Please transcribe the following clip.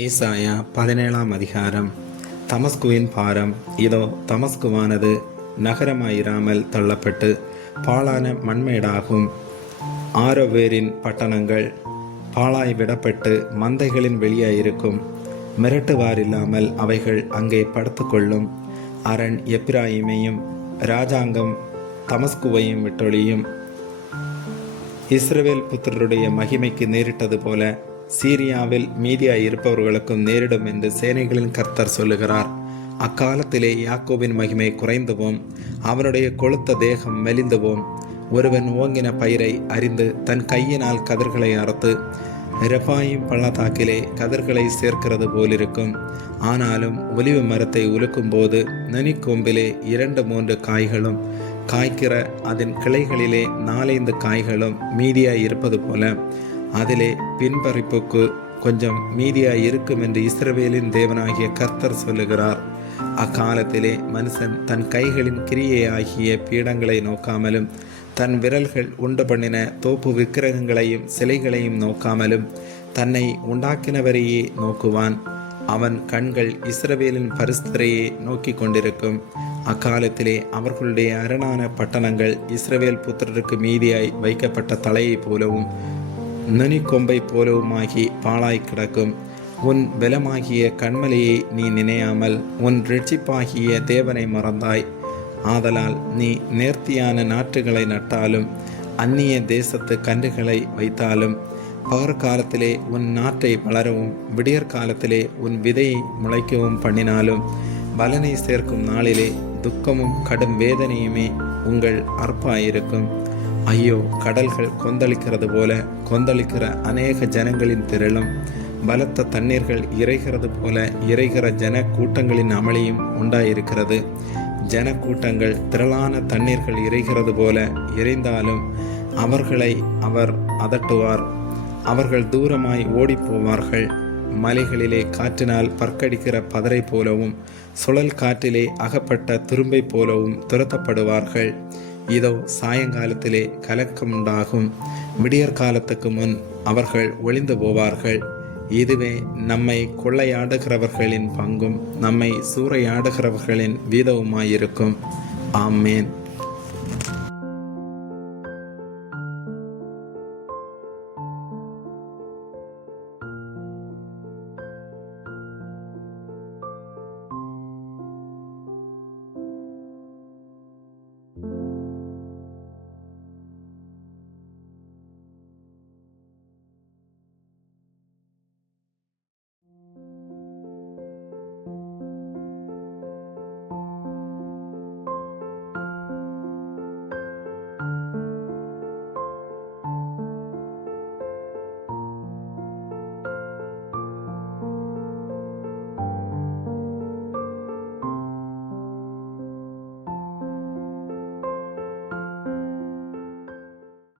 ஏசாயா 17ஆம் அதிகாரம். தமஸ்குவின் பாரம். இதோ, தமஸ்குவானது நகரமாயிராமல் தள்ளப்பட்டு பாழான மண்மேடாகும். ஆரோவேரின் பட்டணங்கள் பாழாய் விடப்பட்டு மந்தைகளின் வெளியாயிருக்கும். மிரட்டுவாரில்லாமல் அவைகள் அங்கே படுத்துக்கொள்ளும். அரண் எப்பிராயிமையும் இராஜாங்கம் தமஸ்குவையும் விட்டொழியும். இஸ்ரவேல் புத்திரருடைய மகிமைக்கு நேரிட்டது போல சீரியாவில் மீதியாய் இருப்பவர்களுக்கும் நேரிடும் என்று சேனைகளின் கர்த்தர் சொல்லுகிறார். அக்காலத்திலே யாக்கோபின் மகிமை குறைந்து போம், அவனுடைய கொழுத்த தேகம் மெலிந்து போம். ஒருவன் ஓங்கின பயிரை அறிந்து தன் கையினால் கதிர்களை அறுத்து ரெபாயிம் பள்ளத்தாக்கிலே கதிர்களை சேர்க்கிறது போலிருக்கும். ஆனாலும் ஒலிவு மரத்தை உலுக்கும் போது நுனிக்கொம்பிலே 2-3 காய்களும் காய்க்கிற அதன் கிளைகளிலே 4-5 காய்களும் மீதியாய் இருப்பது போல அதிலே பின்பறிப்புக்கு கொஞ்சம் மீதியாய் இருக்கும் என்று இஸ்ரவேலின் தேவனாகிய கர்த்தர் சொல்லுகிறார். அக்காலத்திலே மனுஷன் தன் கைகளின் கிரியையாகிய பீடங்களை நோக்காமலும் தன் விரல்கள் உண்டு பண்ணின தோப்பு விக்கிரகங்களையும் சிலைகளையும் நோக்காமலும் தன்னை உண்டாக்கினவரையே நோக்குவான். அவன் கண்கள் இஸ்ரவேலின் பரிசுத்தரையே நோக்கி கொண்டிருக்கும். அக்காலத்திலே அவர்களுடைய அரணான பட்டணங்கள் இஸ்ரவேல் புத்திரருக்கு மீதியாய் வைக்கப்பட்ட தலையை போலவும் நுனிக்கொம்பை போலவுமாகி பாழாய் கிடக்கும். உன் பலமாகிய கண்மலையை நீ நினையாமல் உன் இரட்சிப்பாகிய தேவனை மறந்தாய். ஆதலால் நீ நேர்த்தியான நாற்றுகளை நட்டாலும் அந்நிய தேசத்து கன்றுகளை வைத்தாலும் பகற்காலத்திலே உன் நாற்றை வளரவும் விடியற்காலத்திலே உன் விதையை முளைக்கவும் பண்ணினாலும் பலனை சேர்க்கும் நாளிலே துக்கமும் கடும் வேதனையுமே உங்கள் அற்பாயிருக்கும். ஐயோ, கடல்கள் கொந்தளிக்கிறது போல கொந்தளிக்கிற அநேக ஜனங்களின் திரளும் பலத்த தண்ணீர்கள் இறைகிறது போல இறைகிற ஜன கூட்டங்களின் அமளியும் உண்டாயிருக்கிறது. ஜன கூட்டங்கள் திரளான தண்ணீர்கள் இறைகிறது போல இறைந்தாலும் அவர்களை அவர் அதட்டுவார். அவர்கள் தூரமாய் ஓடிப்போவார்கள். மலைகளிலே காற்றினால் பற்கடிக்கிற பதரை போலவும் சுழல் காற்றிலே அகப்பட்ட துரும்பை போலவும் துரத்தப்படுவார்கள். இதோ, சாயங்காலத்திலே கலக்கமுண்டாகும். விடியற்காலத்துக்கு முன் அவர்கள் ஒளிந்து போவார்கள். இதுவே நம்மை கொள்ளையாடுகிறவர்களின் பங்கும் நம்மை சூறையாடுகிறவர்களின் வீதவுமாயிருக்கும். ஆமேன்.